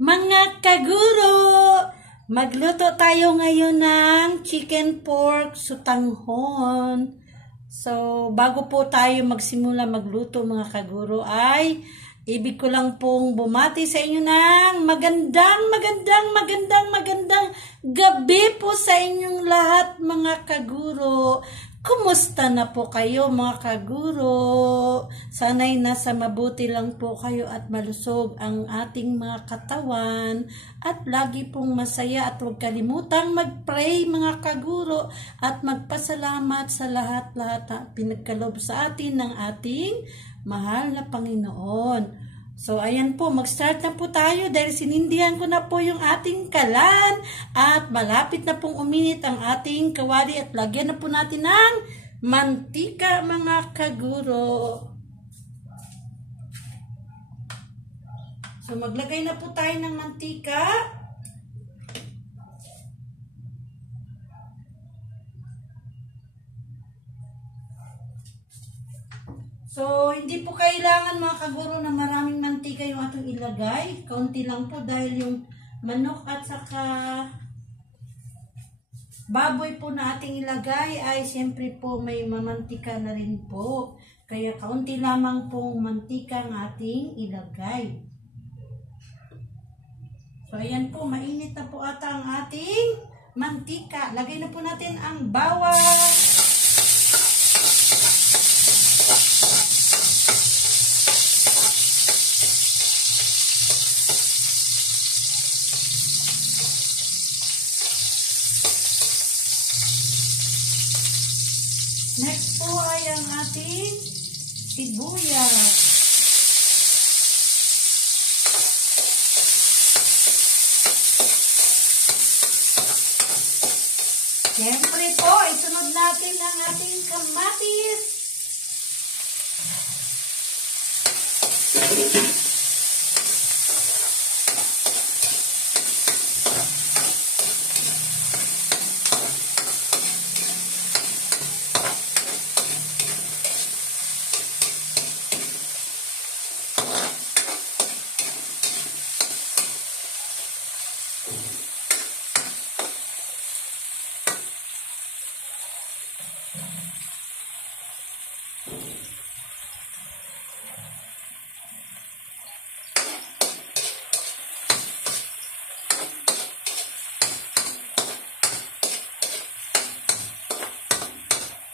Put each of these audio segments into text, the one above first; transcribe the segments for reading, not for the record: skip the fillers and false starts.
Mga kaguro, magluto tayo ngayon ng chicken pork sutanghon. So, bago po tayo magsimula magluto mga kaguro ay ibig ko lang pong bumati sa inyo ng magandang gabi po sa inyong lahat mga kaguro. Kumusta na po kayo mga kaguro? Sana'y nasa mabuti lang po kayo at malusog ang ating mga katawan at lagi pong masaya at huwag kalimutang mag-pray mga kaguro at magpasalamat sa lahat-lahat na pinagkaloob sa atin ng ating mahal na Panginoon. So, ayan po, mag-start na po tayo dahil sinindihan ko na po yung ating kalan at malapit na pong uminit ang ating kawali at lagyan na po natin ng mantika mga kaguro. So, maglagay na po tayo ng mantika. So, hindi po kailangan mga kaguro na maraming mantika yung ating ilagay. Kaunti lang po dahil yung manok at saka baboy po na ating ilagay ay siyempre po may mamantika na rin po. Kaya kaunti lamang pong mantika ang ating ilagay. So, ayan po, mainit na po ata ang ating mantika. Lagay na po natin ang bawang. Next po ay ang ating sibuyas. Siyempre po, isunod natin ang ating kamatis.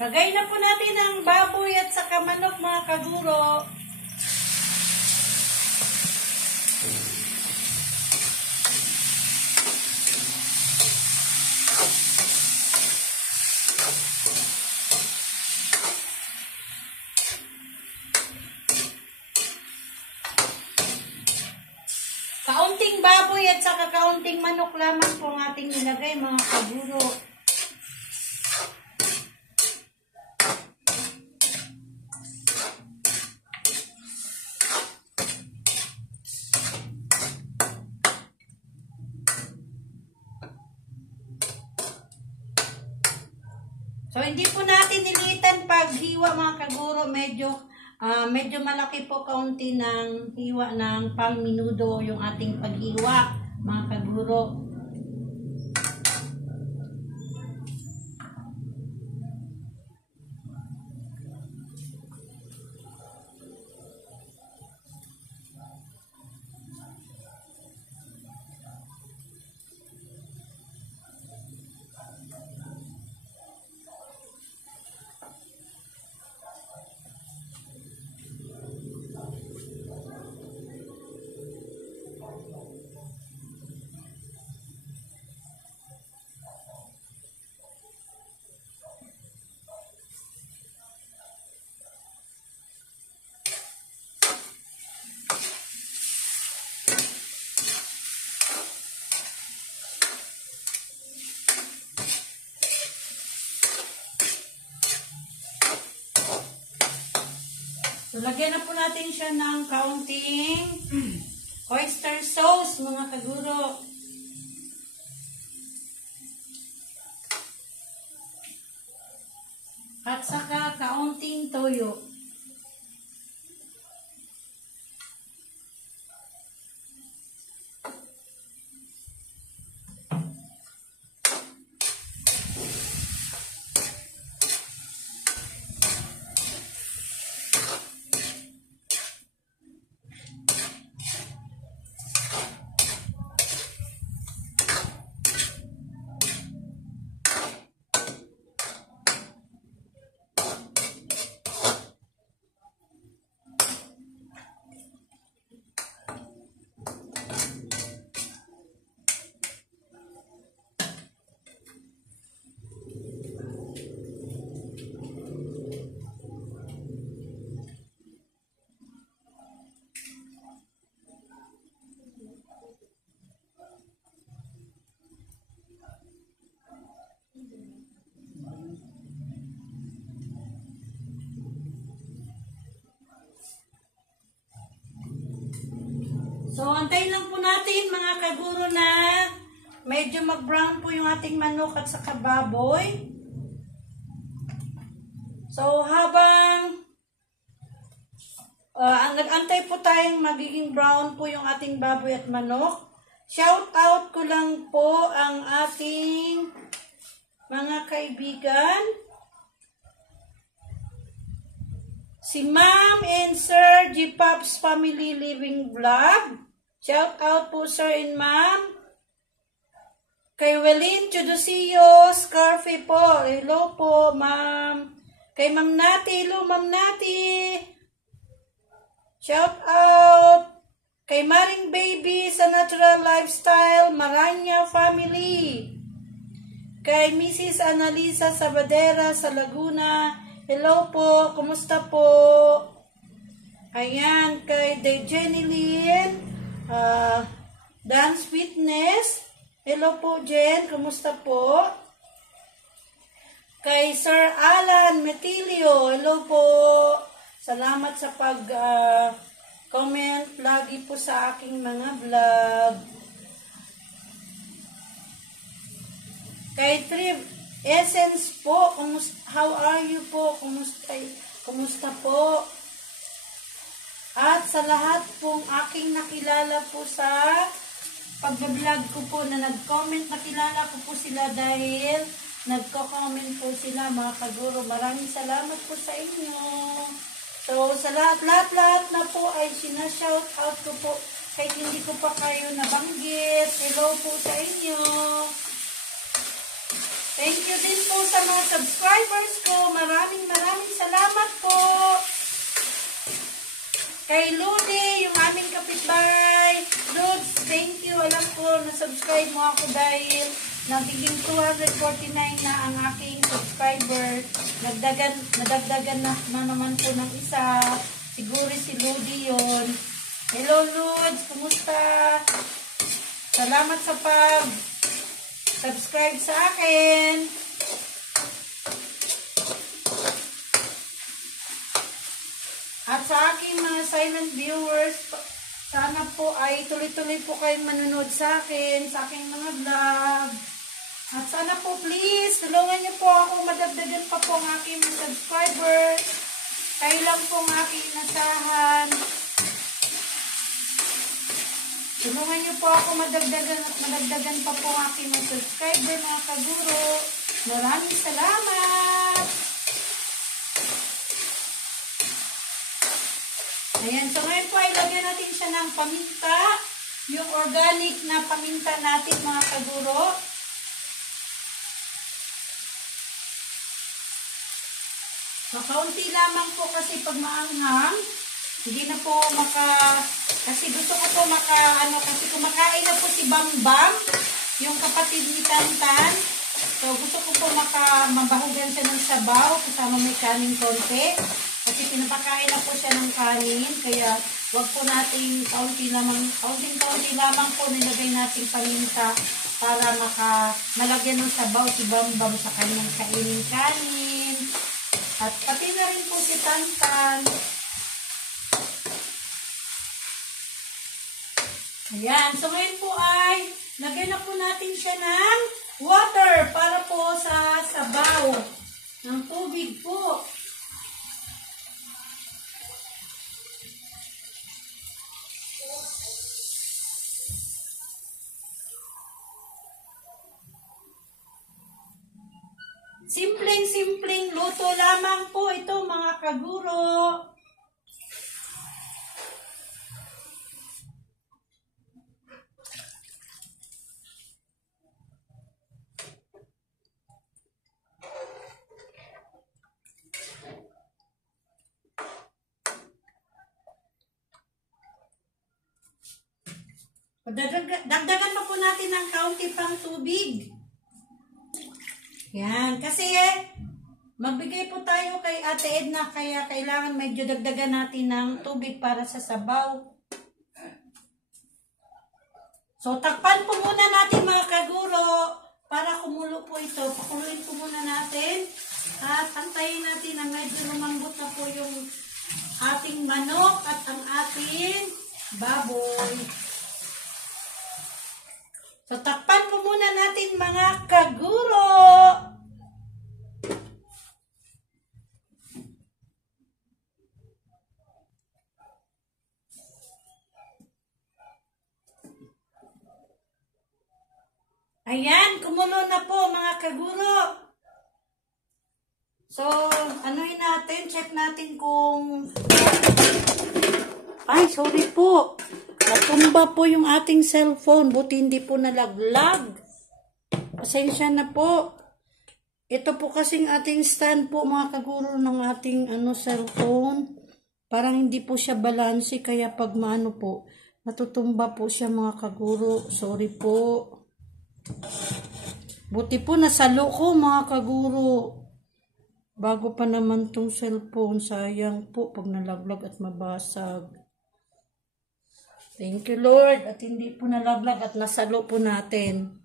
Lagay na po natin ang baboy at saka manok mga kaguro. Kaunting baboy at saka kaunting manok lamang po ang ating nilagay mga kaguro. So, hindi po natin nilitan paghiwa mga kaguro. Medyo malaki po kaunti ng hiwa ng pang minudo yung ating paghiwa mga kaguro. So, lagyan na po natin siya ng kaunting oyster sauce, mga kaguro. At saka kaunting toyo. natin mga kaguro na medyo mag-brown po yung ating manok at saka baboy. So habang nag-antay po tayong magiging brown po yung ating baboy at manok, shout out ko lang po ang ating mga kaibigan. Si Ma'am and Sir G. Pops Family Living Vlog. Shout out po Sir and Ma'am. Kay Welin Chudosio Scarfe po. Hello po Ma'am. Kay Ma'am Nati. Hello Ma'am Nati. Shout out. Kay Maring Baby sa Natural Lifestyle Maranya Family. Kay Mrs. Analisa Sabadera sa Laguna. Hello po, kumusta po? Ayan, kay Jenny Lynn, Dance Fitness. Hello po, Jen, kumusta po? Kay Sir Alan Metilio, hello po. Salamat sa pag-comment lagi po sa aking mga vlog. Kay Trip Essence po, how are you po? Kumusta po? At sa lahat pong aking nakilala po sa pag-vlog ko po na nag-comment, nakilala ko po sila dahil nagko-comment po sila mga kaguro. Maraming salamat po sa inyo. So sa lahat na po ay sinashout out ko po kahit hindi ko pa kayo nabanggit. Hello po sa inyo. Thank you din po sa mga subscribers ko. Maraming salamat po. Kay Ludi, yung aming kapitbahay. Ludes, thank you. Alam ko, na-subscribe mo ako dahil nagiging 249 na ang aking subscriber. Nadagdagan na naman po ng isa. Siguro si Ludi yun. Hello Ludes, kumusta? Salamat sa subscribe sa akin. At sa aking mga silent viewers, sana po ay tuloy-tuloy po kayong manunod sa akin, sa aking mga vlog. At sana po please, tulungan niyo po ako madagdagan pa po ang aking mga subscribers. Kayo lang po ang aking inasahan. Tulungan niyo po ako madagdagan pa po ang aking mga subscriber, mga kaguro. Maraming salamat! Ayan, so ngayon po ay lagyan natin siya ng paminta. Yung organic na paminta natin, mga kaguro. So, kaunti lamang po kasi pag maanghang. Hindi na po kasi gusto ko po kasi kumakain na po si Bambam, yung kapatid ni Tantan. So, gusto ko po mabahugan siya ng sabaw, kasama may kanin konti. Kasi pinapakain na po siya ng kanin, kaya wag po nating kaunti lamang po nilagay nating paminta para malagyan ng sabaw si Bambam sa kanyang kanin. At pati na rin po si Tantan. Ayan. So, ngayon po ay lagyan na po natin siya ng water para po sa sabaw ng tubig po. Simpleng luto lamang po ito, mga kaguro. Dagdagan pa po natin ng kaunti pang tubig. Yan, kasi magbigay po tayo kay Ate Edna, kaya kailangan medyo dagdagan natin ng tubig para sa sabaw. So, takpan po muna natin, mga kaguro, para kumulo po ito. Pakuluin po muna natin at antayin natin na medyo lumambot na po yung ating manok at ang ating baboy. So, takpan po muna natin mga kaguro. Ayan, kumulo na po mga kaguro. So, anuhin natin, check natin kung... Ay, sorry po. Natumba po yung ating cellphone. Buti hindi po nalaglag. Pasensya na po. Ito po kasing ating stand po mga kaguro ng ating cellphone. Parang hindi po siya balanse. Kaya pag maano po, natutumba po siya mga kaguro. Sorry po. Buti po nasalo ko mga kaguro. Bago pa naman tong cellphone. Sayang po pag nalaglag at mabasag. Thank you Lord. At hindi po nalaglag at nasalo po natin.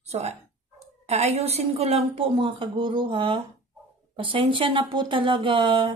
So, aayusin ko lang po mga kaguro ha. Pasensya na po talaga.